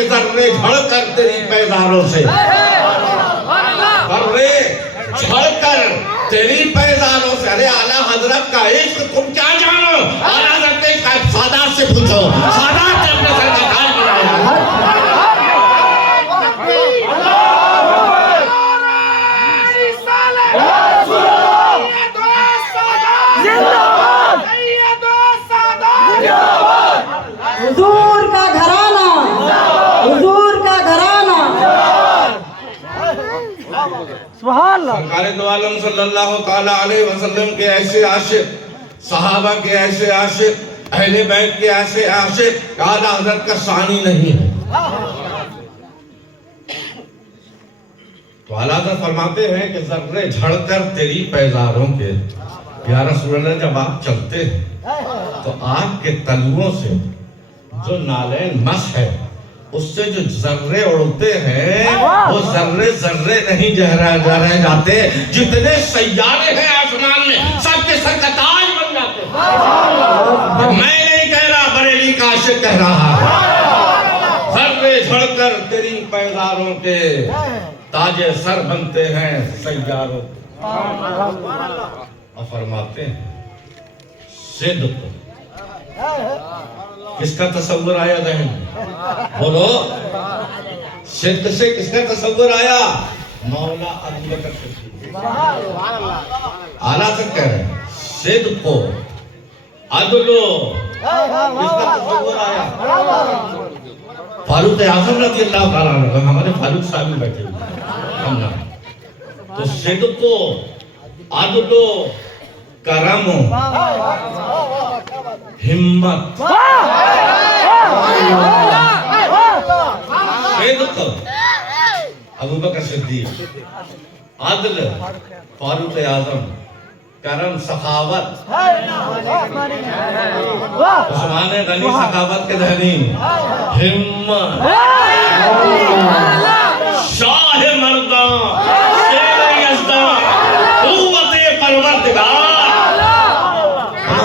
کہ ذرے جھڑ کر تیری پیداروں سے، ذرے جھڑ کر تیری پیداروں سے. ارے اعلیٰ حضرت کا عشق تم کیا جانو؟ اعلیٰ حضرت کا سادات سے پوچھو، سادات سے اپنے سر کا تاج بنایا. حضور کا گھرانہ، حضور کا گھرانہ. سبحان اللہ. سرکار دو عالم صلی اللہ تعالیٰ علیہ وسلم کے ایسے عاشق، صحابہ کے ایسے عاشق، اہل بیت کے ایسے عاشق اعلیٰ حضرت کا ثانی نہیں ہے. تو اعلیٰ حضرت فرماتے ہیں کہ ذرے جھڑ کر تیری پیزاروں کے. یا رسول اللہ جب آپ چلتے ہیں تو آپ کے تلووں سے جو نالین مس ہے اس سے جو ذرے اڑتے ہیں وہ ذرے ذرے نہیں رہ جاتے، جتنے سیارے ہیں آسمان میں سب کے سر کا تاج بن جاتے ہیں. میں نہیں کہہ رہا، بریلی کا عاشق کہہ رہا ہے. ذرے جھڑ کر تیری پیزاروں کے تاج سر بنتے ہیں سیاروں. اور فرماتے ہیں صدق. کس کا تصور آیا ذہن میں؟ بولو. صدق سے کس کا تصور آیا؟ مولا ابو بکر صدیق. اعلیٰ تک کہہ رہے ہیں صدق کو عدلو. کس کا تصور آیا؟ فاروق اعظم رضی اللہ تعالیٰ عنہ. ہمارے فاروق صاحب بیٹھے ہوئے. تو صدق کو عدلو کرم ہمت صدق ابو بکر صدیق، عدل فاروق اعظم، کرم سخاوت عثمان غنی سخاوت کے دھنی، ہمت شاہ مردان شیر یزدان قوت پروردگار.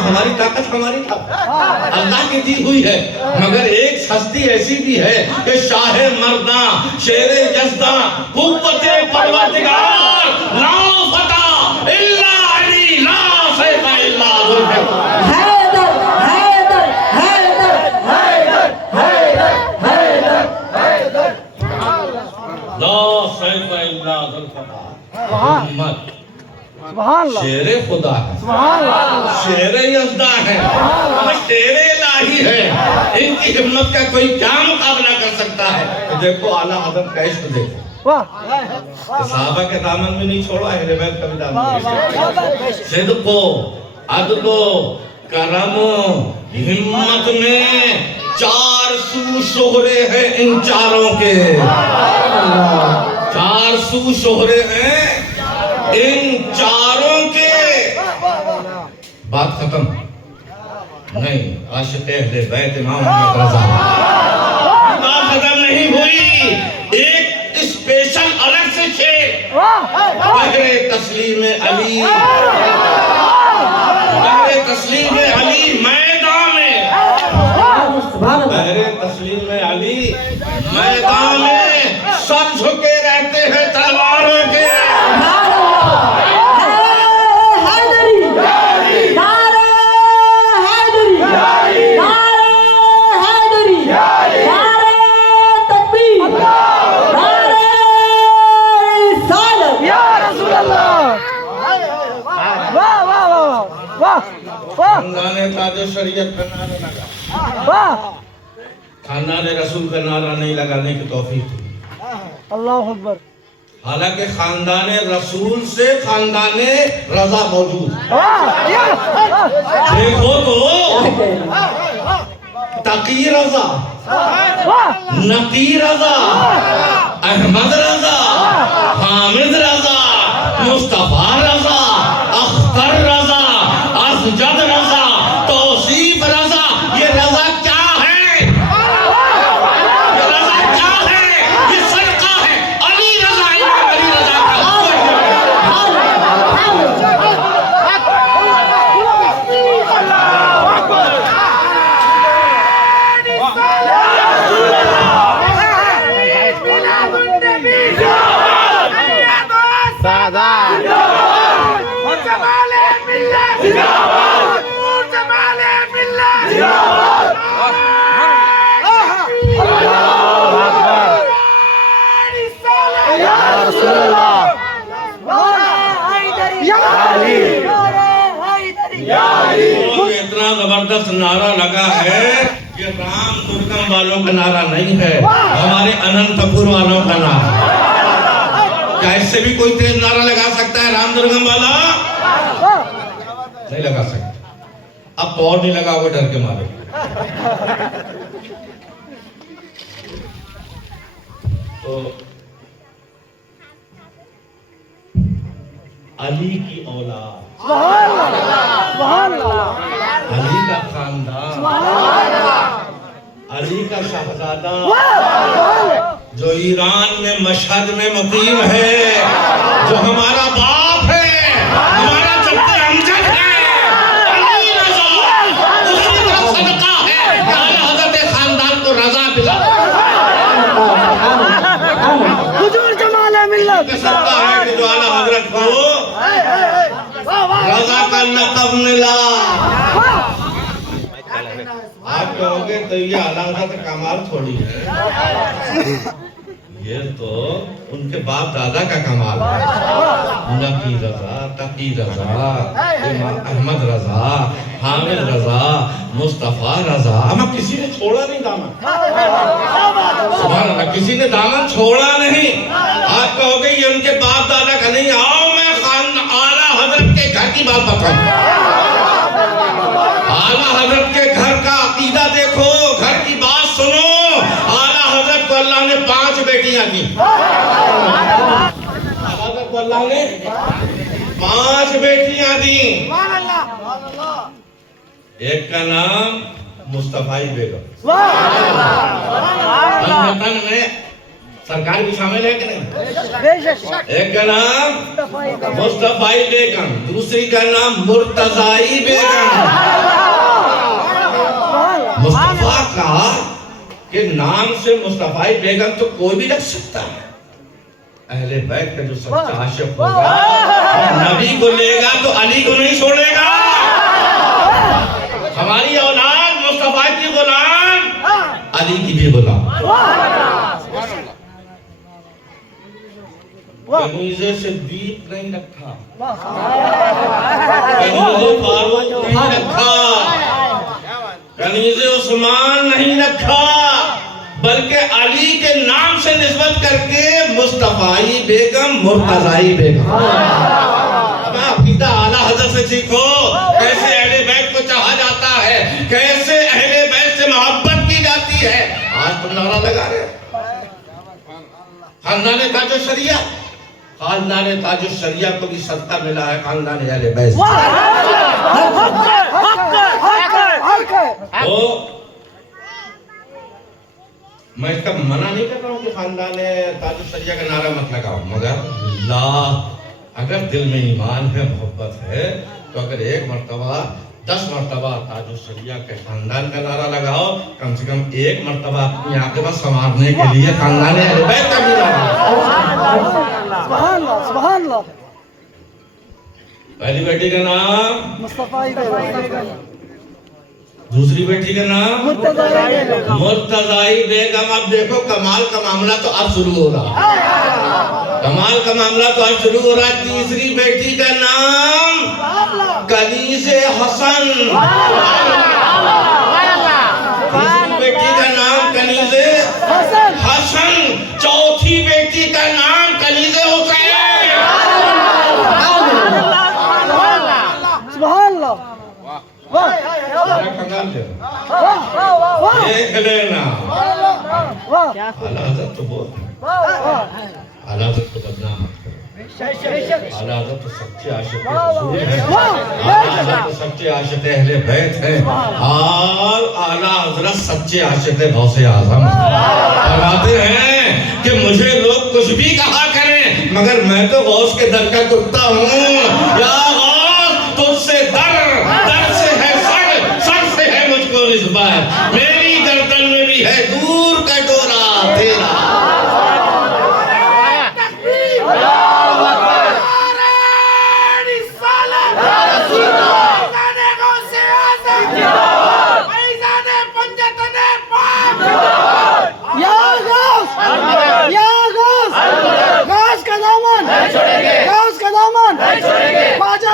ہماری طاقت ہماری طاقت اللہ کی دی ہوئی ہے، مگر ایک ہستی ایسی بھی ہے کہ شاہ مرداں شیر یزداں قوت پروردگار. لا فتح الا علی، لا سیف الا ذوالفقار. حیدر حیدر حیدر حیدر حیدر حیدر. لا سیف الا ذوالفقار. ہمت شیر خدا ہے، شیر یزداں ہے، شیر الہی ہے. ان کی ہمت کا کوئی کیا مقابلہ کر سکتا ہے؟ دیکھو اعلیٰ حضرت کا عشق دیکھو. صحابہ کے دامن میں نہیں چھوڑا، اہل بیت کا بھی دامن میں. صدق و عدل و کرم و ہمت میں 400 شہرے ہیں ان چاروں کے. 400 شہرے ہیں ان چاروں کے. بات ختم نہیں. عاشق اہل بیت امام محمد رضا بات ختم نہیں ہوئی. ایک اسپیشل الگ سے شعر بہر تسلیم علی، بہر تسلیم علی میدان میں، بہر تسلیم علی میدان میں سب جھکے رہتے ہیں تلواروں کے. خاندان تاج شریعت کا نعرہ لگا، خاندان رسول کا نعرہ نہیں لگانے کی توفیق ہوئی. اللہ اکبر. حالانکہ خاندان رسول سے خاندان رضا موجود. دیکھو تو تقی رضا، نقی رضا، احمد رضا، حامد رضا، مصطفیٰ رضا، اختر رضا، اسجد رضا، توصیف رضا. یہ رضا کیا ہے؟ یہ رضا کیا ہے؟ یہ صدقہ ہے علی رضا. امام علی رضا کا زبردست نعرہ لگا ہے یہ رام درگم والوں کا نعرہ نہیں ہے، ہمارے اننت پور والوں کا نعرہ۔ کیا اس سے بھی کوئی تیز نعرہ لگا سکتا ہے رام درگم والا؟ نہیں لگا سکتا۔ اب تو اور نہیں لگا وہ ڈر کے مارے۔ تو علی کی اولاد، علی کا خاندان، علی کا شہزادہ جو ایران میں مشہد میں مقیم ہے، جو ہمارا باپ ہے، ہمارا جد امجد ہے، علی رضا، اسی کا صدقہ ہے کہ اعلیٰ حضرت خاندان کو رضا ملا۔ حضور جمال ملت یہ صدقہ ہے کہ جو اعلیٰ حضرت کو رضا کا لقب ملا۔ آپ کہو گے تو یہ اعلیٰ حضرت کمال تھوڑی ہے، یہ تو ان کے باپ دادا کا کمال ہے۔ نقی رضا، تقی رضا، امام احمد رضا، حامد رضا، مصطفیٰ رضا، ہمیں کسی نے چھوڑا نہیں دامن۔ سبحان اللہ، کسی نے دامن چھوڑا نہیں۔ آپ کہو گے یہ ان کے باپ دادا کا نہیں، آؤ میں اعلیٰ حضرت کے گھر کی بات بتاؤں۔ اعلیٰ حضرت کے گھر کا عقیدہ دیکھو، گھر کی بات سنو۔ اعلیٰ حضرت کو اللہ نے 5 بیٹیاں دی۔ اعلیٰ حضرت کو اللہ نے 5 بیٹیاں دی۔ ایک کا نام مصطفی بیگم، وطن میں سرکار بھی شامل ہے کہ نہیں؟ ایک کا نام مصطفی بیگم، دوسری کا نام مرتضی بیگم۔ مصطفیٰ کا کہ نام سے مصطفی بیگم تو کوئی بھی رکھ سکتا ہے۔ اہل بیت کا جو سچا عاشق ہوگا نبی کو لے گا تو علی کو نہیں چھوڑے گا۔ ہماری اولاد مصطفیٰ کی غلام، علی کی بھی غلام۔ کنیزِ صدیق نہیں رکھا، کنیزِ فاروق نہیں رکھا، کنیزِ عثمان نہیں رکھا، بلکہ علی کے نام سے نسبت کر کے مصطفی بیگم، مرتضی بیگم۔ اب عقیدہ اعلیٰ حضرت سے سیکھو، کیسے اہل بیت کو چاہا جاتا ہے، کیسے اہل بیت سے محبت کی جاتی ہے۔ آج تم نعرہ لگا رہے خاندان تاج الشریعہ، خاندان تاج الشریعہ کو بھی صدقہ ملا ہے خاندان اہل بیت سے۔ تو میں اس کا منع نہیں کر رہا ہوں کہ خاندان تاج الشریعہ کا نعرہ مت لگاؤ، مگر اگر دل میں ایمان ہے، محبت ہے، تو اگر 1 مرتبہ 10 مرتبہ تاج الشریعہ کے خاندان کا نعرہ لگاؤ، کم سے کم 1 مرتبہ اپنی عاقبت سنوارنے کے لیے خاندان اہل بیت کا بھی نعرہ۔ سبحان اللہ، سبحان اللہ۔ پہلی بیٹی کا نام مصطفی بیگم، دوسری بیٹی کا نام مرتضی بیگم۔ اب دیکھو کمال کا معاملہ تو اب شروع ہو رہا، کمال کا معاملہ تو اب شروع ہو رہا۔ تیسری بیٹی کا نام کنیز حسن، تیسری بیٹی کا نام کنیز حسن، چوتھی بیٹی کا نام کنیز حسین۔ سبحان اللہ، دیکھ لینا اعلیٰ حضرت تو بہت، اعلیٰ حضرت تو بدنام مت کرو، اعلیٰ حضرت تو سچے عاشق رسول ہیں، اعلیٰ حضرت تو سچے عاشق اہل بیت ہیں، اور اعلیٰ حضرت سچے عاشق غوث اعظم فرماتے ہیں کہ مجھے لوگ کچھ بھی کہا کریں مگر میں تو غوث کے در کا کتا ہوں۔ یا غوث تجھ سے در، در سے ہے سر، سر سے ہے مجھ کو نسبت، میری گردن میں بھی ہے دور کا ڈورا تیرا۔ خواجہ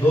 2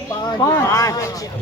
5।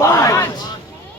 5।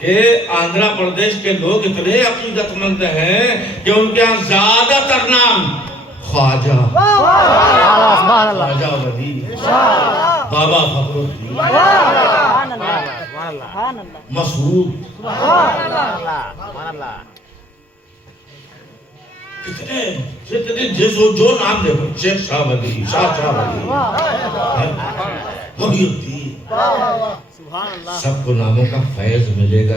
کہ آندھرا پردیش کے لوگ اتنے عقیدت مند ہیں کہ ان کے یہاں زیادہ تر نام خواجہ، خواجہ ولی، بابا فخر الدین، مسعود، کتنے جو نام دیکھو، شیخ شاہ ولی، شاہ ولی، محی الدین، سب کو ناموں کا فیض ملے گا۔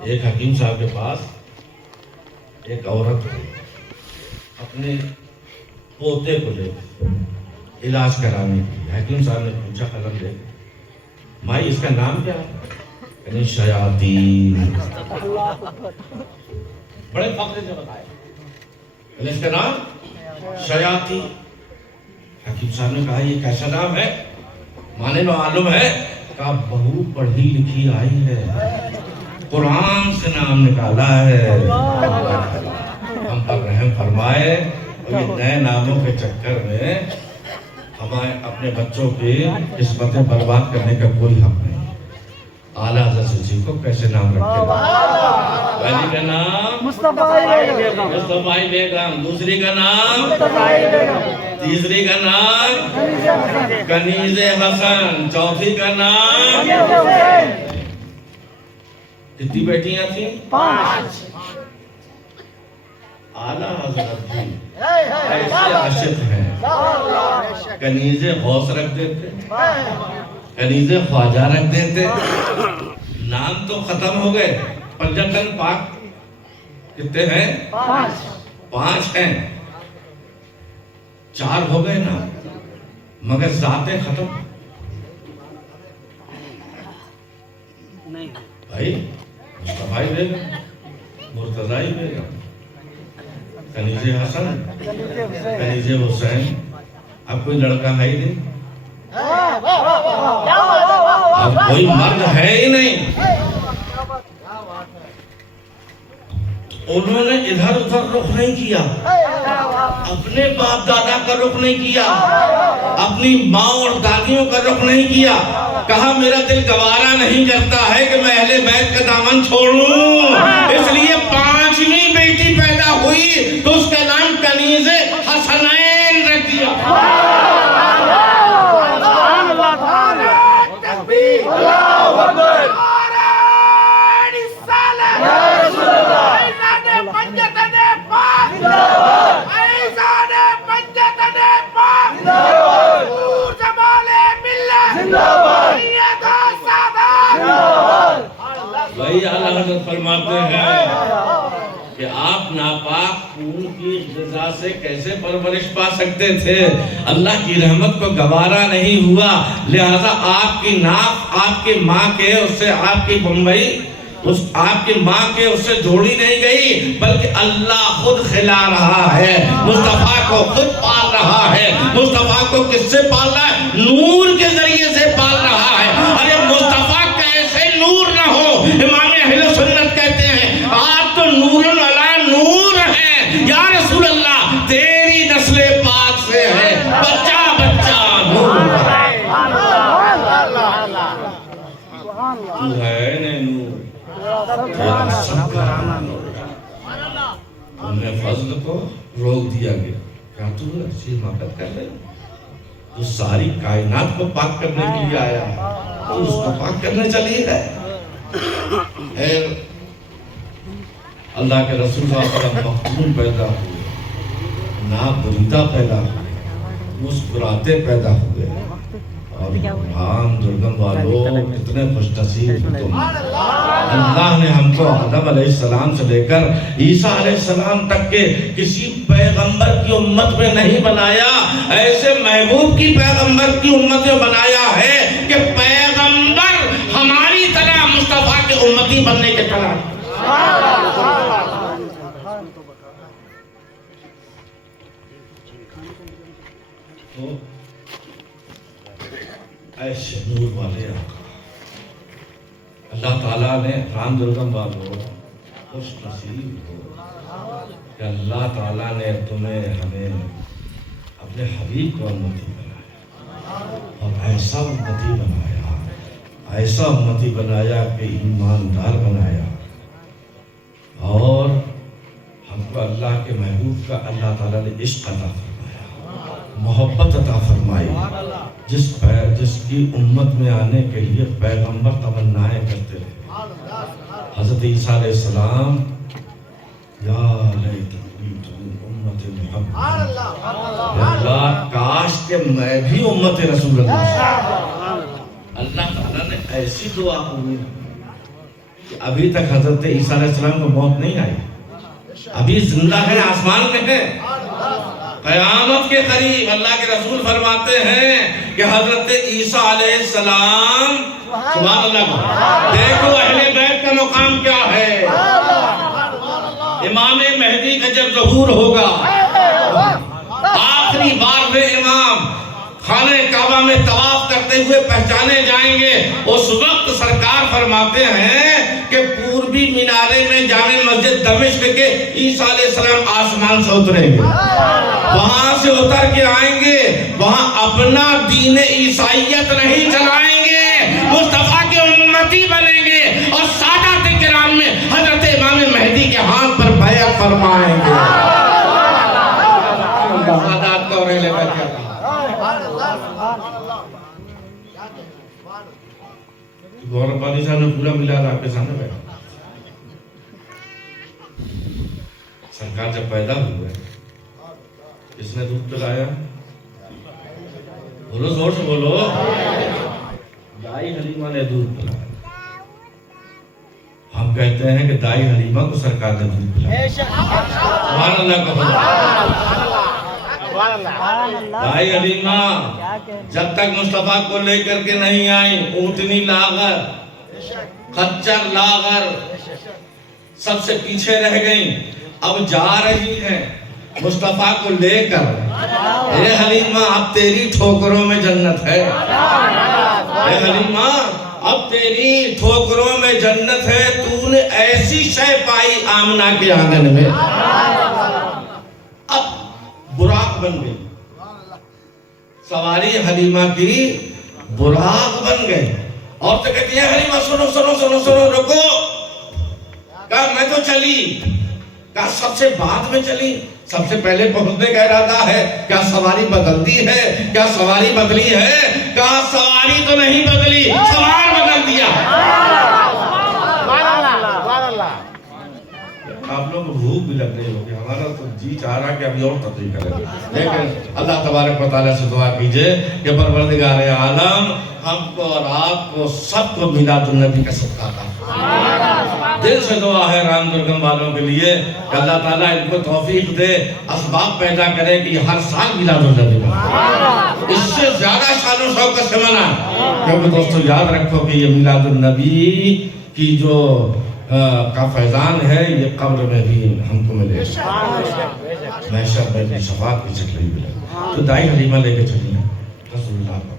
ایک حکیم صاحب کے پاس ایک عورت اپنے پوتے کو لے علاج کرانے کی، حکیم صاحب نے پوچھا قلم لے، مائی اس کا نام کیا ہے؟ یعنی شیاطین، بڑے فخر سے بتایا، یعنی اس کا نام شیاطین۔ حکیم صاحب نے کہا یہ کیسا نام ہے؟ مانے میں معلوم ہے، کہا بہو پڑھی لکھی آئی ہے، قرآن سے نام نکالا ہے، ہم پر رحم فرمائے۔ اور یہ نئے ناموں کے چکر میں ہمیں اپنے بچوں کی قسمتیں برباد کرنے کا کوئی حق نہیں۔ اعلیٰ حضرت سے سیکھو کیسے نام رکھے گا۔ پہلی کا نام مصطفی بیگم، دوسری کا نام، تیسری کا نام کنیز حسن، چوتھی کا نام، کتنی بیٹیاں تھیں؟ 5۔ اعلیٰ حضرت جی ایسے عاشق ہیں، کنیز غوث رکھ دیتے، کنیز خواجہ رکھ دیتے، نام تو ختم ہو گئے، پنجتن پاک کتنے ہیں؟ 5 ہیں، 4 ہو گئے نا، مگر ذاتیں ختم۔ بھائی مصطفی بیگم، مرتضی بیگم، کنیز حسن، کنیز حسین، اب کوئی لڑکا ہے ہی نہیں، اب کوئی مرد ہے ہی نہیں۔ انہوں نے ادھر ادھر رخ نہیں کیا، اپنے باپ دادا کا رخ نہیں کیا، اپنی ماں اور دادیوں کا رخ نہیں کیا، کہا میرا دل گوارا نہیں کرتا ہے کہ میں اہل بیت کا دامن چھوڑوں، اس لیے 5ویں بیٹی پیدا ہوئی تو اس کا نام کنیز حسنین رکھ دیا۔ بھائی اعلیٰ حضرت فرماتے ہیں کہ آپ ناپاک خون کی غذا سے کیسے پرورش پا سکتے تھے؟ اللہ کی رحمت کو گوارا نہیں ہوا، لہذا آپ کی ناک آپ کی ماں کے اس سے آپ کی بمبئی آپ کی ماں کے اس سے جوڑی نہیں گئی، بلکہ اللہ خود کھلا رہا ہے، مصطفیٰ کو خود پال رہا ہے۔ مصطفیٰ کو کس سے پال رہا ہے؟ نور کے ذریعے سے پال رہا ہے۔ ارے مصطفیٰ کیسے نور نہ ہو؟ امام اہل سنت کہتے ہیں آپ تو نور علی نور ہیں، یا رسول اللہ تیری نسل پاک سے ہے بچہ بچہ نور ہے۔ تو ہے نور، تیرا سب کا تم نے فضل کو روک دیا گیا، کیا تو ایسی حماقت کر رہے تو ساری کائنات کو پاک کرنے کے لیے آیا تو اس کو پاک کرنے چلی ہے۔ اللہ کے رسول صلی اللہ علیہ وسلم مختون پیدا ہوئے، نابریدہ پیدا ہوئے، مسکراتے پیدا ہوئے، اور رام دردم والو کتنے خوش نصیب تم۔ اللہ نے ہم کو آدم علیہ السلام سے لے کر عیسیٰ علیہ السلام تک کے کسی پیغمبر کی امت میں نہیں بنایا، ایسے محبوب کی پیغمبر کی امت میں بنایا ہے کہ پیغمبر ہماری طرح مصطفیٰ کے امتی بننے کے طرح۔ تو ایسے نور والے آقا اللہ تعالیٰ نے رام درگم والوں خوش نصیب ہو کہ اللہ تعالیٰ نے تمہیں ہمیں اپنے حبیب کو امتی بنایا اور ایسا امتی بنایا ایسا امتی بنایا کہ ایماندار بنایا، اور ہم کو اللہ کے محبوب کا اللہ تعالیٰ نے عشق عطا فرمایا، محبت عطا فرمائی، جس کی امت میں آنے کے لیے پیغمبر تمنائیں کرتے رہے۔ حضرت عیسیٰ علیہ السلام، یا لیتنی امت محمد، اللہ کاش کہ میں بھی امت رسول اللہ۔ اللہ تعالیٰ نے ایسی دعا قبول کہ ابھی تک حضرت عیسیٰ علیہ السلام کو موت نہیں آئی، ابھی زندہ ہے، آسمان میں ہے۔ قیامت کے قریب اللہ کے رسول فرماتے ہیں کہ حضرت عیسیٰ علیہ السلام، سبحان اللہ، دیکھو اہل بیت کا مقام کیا ہے۔ امام مہدی کا جب ظہور ہوگا، آخری بار میں امام خانہ کعبہ میں طواف کرتے ہوئے پہچانے جائیں گے، اس وقت سرکار فرماتے ہیں کہ پوربی مینارے میں جامع مسجد دمشق کے عیسیٰ علیہ السلام آسمان سے اتریں گے، وہاں سے اتر کے آئیں گے، وہاں اپنا دین عیسائیت نہیں چلائیں گے، مصطفیٰ کے امتی بنیں گے، اور سادات کرام میں حضرت امام مہدی کے ہاتھ پر بیعت فرمائیں گے۔ سادات کا اور اہل بیت کا گورنر پانی صاحب نے پورا ملا آپ کے سامنے بیٹھا۔ سرکار جب پیدا ہوئے، کس نے دودھ پلایا؟ بولو، زور سے بولو۔ دائی حلیمہ نے دودھ پلایا۔ ہم کہتے ہیں کہ دائی حلیمہ کو سرکار نے دودھ پلایا۔ سبحان اللہ کا فضل۔ دائی حلیمہ جب تک مصطفیٰ کو لے کر کے نہیں آئیں، اونٹنی لاغر، خچر لاغر، سب سے پیچھے رہ گئیں، اب جا رہی ہیں مصطفیٰ کو لے کر۔ اے حلیمہ اب تیری ٹھوکروں میں جنت ہے، اے حلیمہ اب تیری ٹھوکروں میں جنت ہے، تو نے ایسی شے پائی آمنہ کے آنگن میں۔ اب براق بن گئی، سواری حلیمہ کی براق بن گئے، اور تو کہتی ہے حلیمہ سنو سنو سنو سنو، رکو۔ کہا میں تو چلی، کہا سب سے بعد میں چلی، سب سے پہلے پہنچنے کا ارادہ ہے، کیا سواری بدل دی ہے؟ کیا سواری بدلی ہے؟ کہا سواری تو نہیں بدلی، سوار بدل دیا۔ آپ لوگ کو بھوک بھی لگ رہی ہوگی، ہمارا تو جی چاہ رہا کہ ابھی اور تطریق کریں، لیکن اللہ تبارک و تعالیٰ سے دعا کیجئے کہ پروردگار عالم ہم کو اور آپ کو سب کو میلاد النبی کا صدقہ عطا فرمائے۔ دل سے دعا ہے رام درگم والوں کے لیے کہ اللہ تعالیٰ ان کو توفیق دے، اسباب پیدا کرے کہ یہ ہر سال میلاد النبی میں اس سے زیادہ شان و شوکت سے منائیں، کیونکہ دوستو یاد رکھو کہ یہ میلاد النبی کی جو کا فیضان ہے، یہ قبر میں بھی ہم کو ملے، محشر میں بھی شفاعت کی شکل بھی ملے۔ تو دائی حلیمہ لے کے چلی رسول اللہ کو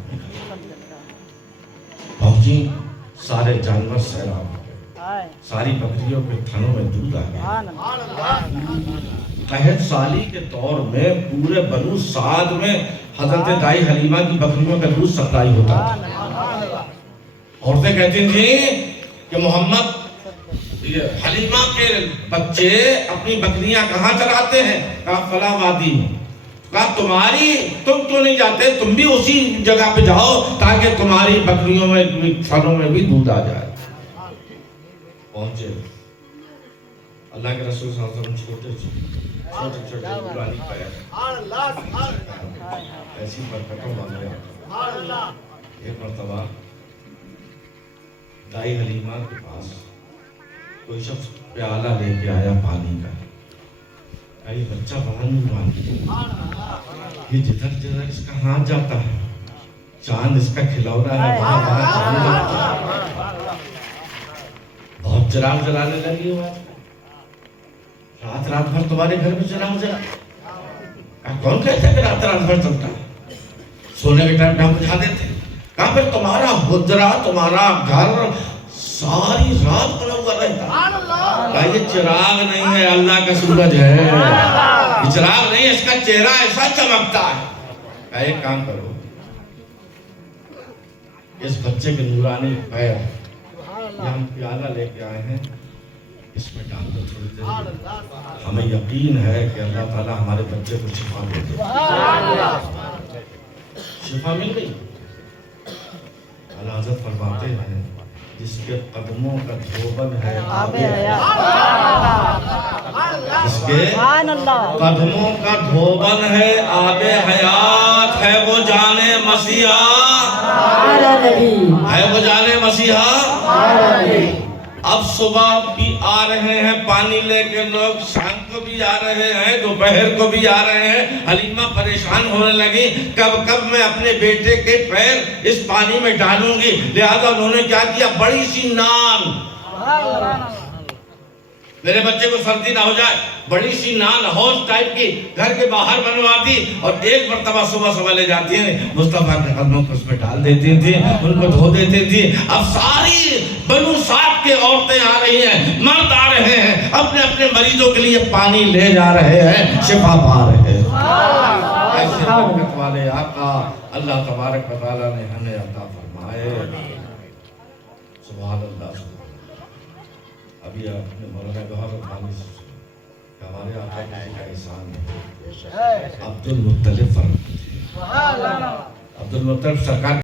پہنچی، سارے جانور سیراب ہو گئے، ساری بکریوں کے تھنوں میں دودھ آ گیا۔ قحط سالی کے دور میں پورے بنو سعد میں حضرت دائی حلیمہ کی بکریوں کا دودھ سپلائی ہوتا تھا۔ عورتیں کہتی تھیں کہ محمد، حلیمہ کے بچے اپنی بکریاں کہاں چراتے ہیں؟ کہا فلاں وادی میں۔ کہا تم کیوں نہیں جاتے؟ تم بھی اسی جگہ پہ جاؤ تاکہ تمہاری بکریوں میں تھنوں میں بھی دودھ آ جائے۔ پہنچے، اللہ کے رسول صلی اللہ علیہ وسلم چھوٹے پرانی پیر، ایسی برکتوں والے۔ ایک مرتبہ دائی حلیمہ کے پاس کوئی شخص پیالہ لے کے آیا پانی کا، یہ بچہ بڑا نورانی، یہ جدھر جدھر اس کا ہاتھ جاتا ہے چاند اس کا کھلونا ہے، وہاں وہاں چاند جاتا ہے۔ بہت چراغ جلانے لگی ہوا، رات رات بھر تمہارے گھر میں چراغ جلا؟ کون کہتا ہے کہ رات رات بھر چلتا ہے؟ سونے کے ٹائم پہ ہم بجھا دیتے۔ کہاں پہ تمہارا حجرہ، تمہارا گھر ساری رات بنا ہوا رہتا ہے۔ یہ چراغ نہیں ہے، اللہ کا سورج ہے، یہ چراغ نہیں ہے، اس کا چہرہ ایسا چمکتا ہے۔ ایک کام کرو، اس بچے کے نورانی پیر یہ ہم پیالہ لے کے آئے ہیں، اس میں ڈال دو تھوڑی دیر، ہمیں یقین ہے کہ اللہ تعالیٰ ہمارے بچے کو شفا دے دے۔ شفا مل گئی۔ اعلیٰ حضرت فرماتے ہیں جس کے قدموں کا دھوبن ہے آب حیات، جس کے قدموں کا دھوبن ہے آب حیات، ہے وہ جانے مسیحا، ہے وہ جانے مسیحا۔ اب صبح بھی آ رہے ہیں پانی لے کے لوگ، شام کو بھی آ رہے ہیں، دوپہر کو بھی آ رہے ہیں۔ حلیمہ پریشان ہونے لگی، کب میں اپنے بیٹے کے پیر اس پانی میں ڈالوں گی، لہذا انہوں نے کیا کیا، بڑی سی نان، میرے بچے کو سردی نہ ہو جائے، بڑی سی نان ہاؤس ٹائپ کی گھر کے باہر بنوا دی، اور ایک مرتبہ صبح لے جاتی ہیں، مصطفیٰ کے قدموں کو اس میں ڈال دیتی تھی، ان کو دھو دیتی تھی۔ اب ساری بنو سعد کے عورتیں آ رہی ہیں، مرد آ رہے ہیں، اپنے اپنے مریضوں کے لیے پانی لے جا رہے ہیں، شفا پا رہے ہیں۔ ایسے برکت والے آقا اللہ تبارک و تعالیٰ نے ہمیں عطا فرمائے۔ سبحان اللہ۔ ابھی اپنے مولانا گوہر ربانی سے کہ ہمارے آقا کسی کا احسان ہے، عبد المطلب فرماتے ہیں، عبد المطلب سرکار